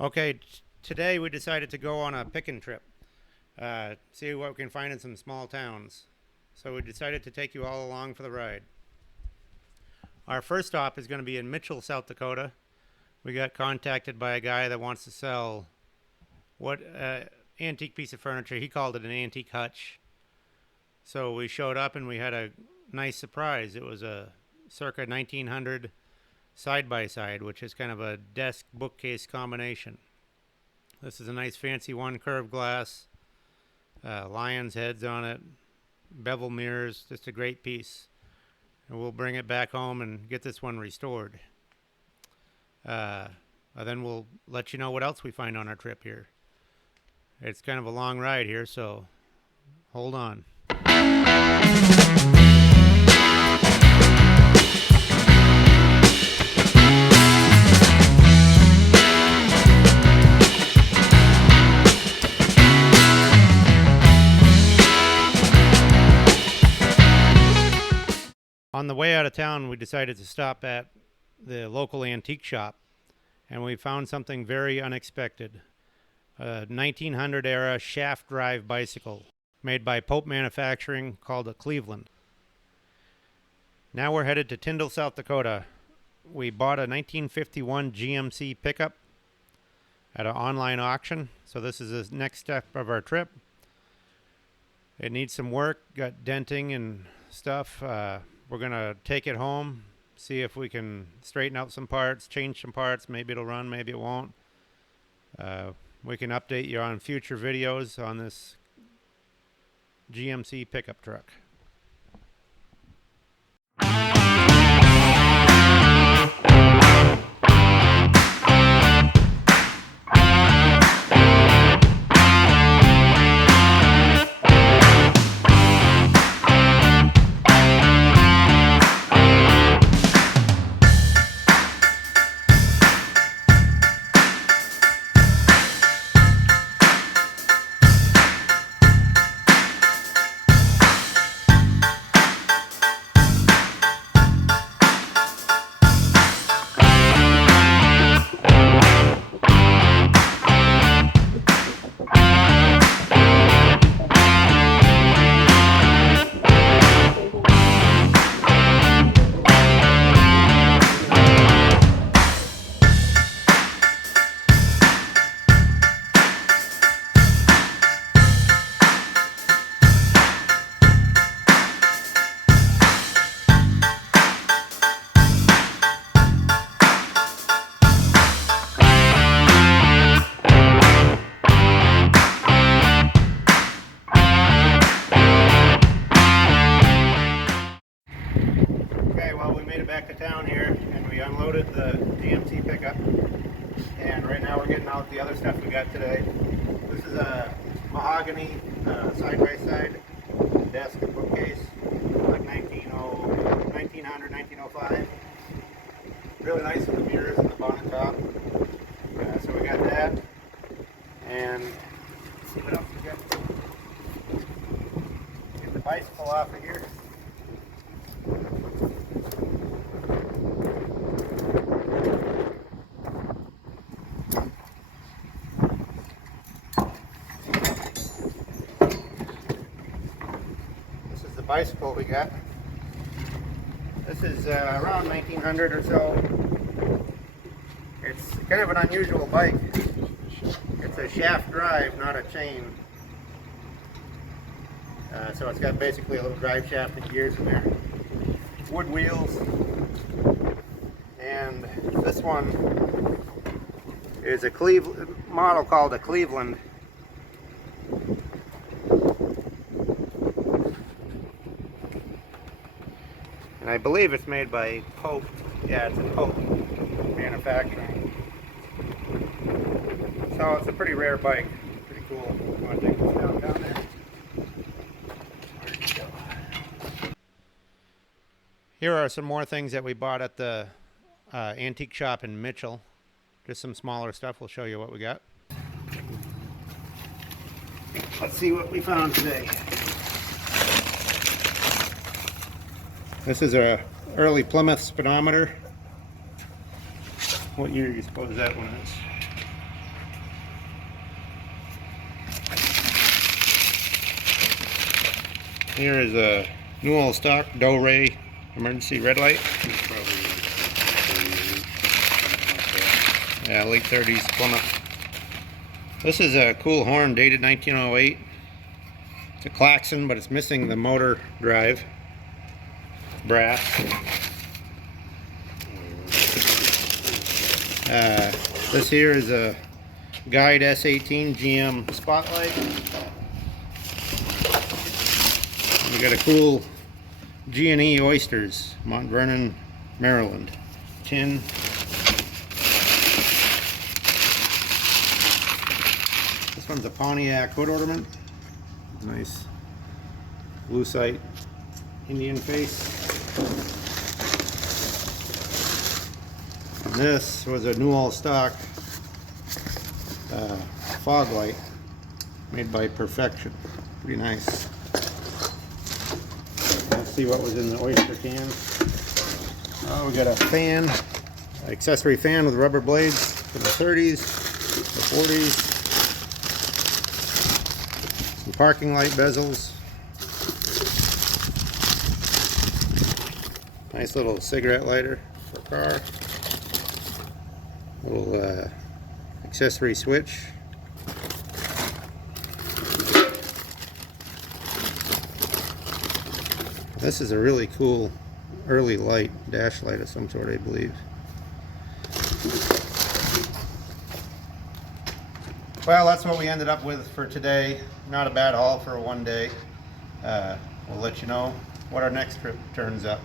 Okay, today we decided to go on a picking trip, see what we can find in some small towns. So we decided to take you all along for the ride. Our first stop is going to be in Mitchell, South Dakota. We got contacted by a guy that wants to sell what antique piece of furniture. He called it an antique hutch. So we showed up and we had a nice surprise. It was a circa 1900 side-by-side, which is kind of a desk bookcase combination. This is a nice fancy one, curved glass, lion's heads on it, bevel mirrors, just a great piece. And we'll bring it back home and get this one restored. Then we'll let you know what else we find on our trip here. It's kind of a long ride here, so hold on. On the way out of town, we decided to stop at the local antique shop, and we found something very unexpected. A 1900 era shaft drive bicycle made by Pope Manufacturing called a Cleveland. Now we're headed to Tyndall, South Dakota. We bought a 1951 GMC pickup at an online auction, so this is the next step of our trip. It needs some work, got denting and stuff. We're going to take it home, see if we can straighten out some parts, change some parts. Maybe it'll run, maybe it won't. We can update you on future videos on this GMC pickup truck. Back to town here, and we unloaded the GMC pickup, and right now we're getting out the other stuff we got today. This is a mahogany side-by-side desk and bookcase, like 1900, 1905. Really nice with the mirrors and the bonnet top. So we got that, and let's see what else we got. Get the bicycle off of here. Bicycle we got. This is around 1900 or so. It's kind of an unusual bike. It's a shaft drive, not a chain. So it's got basically a little drive shaft and gears in there. Wood wheels. And this one is a model called a Cleveland. And I believe it's made by Pope. Yeah, it's a Pope Manufacturing. So it's a pretty rare bike. Pretty cool. I want to take this down there. Where'd it go? Here are some more things that we bought at the antique shop in Mitchell. Just some smaller stuff. We'll show you what we got. Let's see what we found today. This is a early Plymouth speedometer. What year do you suppose that one is? Here is a new old stock Ray emergency red light. Yeah, late 30s Plymouth. This is a cool horn dated 1908. It's a klaxon, but it's missing the motor drive. Brass. This here is a Guide S18 GM Spotlight. We got a cool G&E Oysters, Mount Vernon, Maryland tin. This one's a Pontiac hood ornament. Nice lucite Indian face. And this was a new all stock fog light made by Perfection. Pretty nice. Let's see what was in the oyster can. Oh, we got a fan, accessory fan with rubber blades from the 30s, the 40s. Some parking light bezels. Nice little cigarette lighter for a car. Little accessory switch. This is a really cool early light, dash light of some sort, I believe. Well, that's what we ended up with for today. Not a bad haul for one day. We'll let you know what our next trip turns up.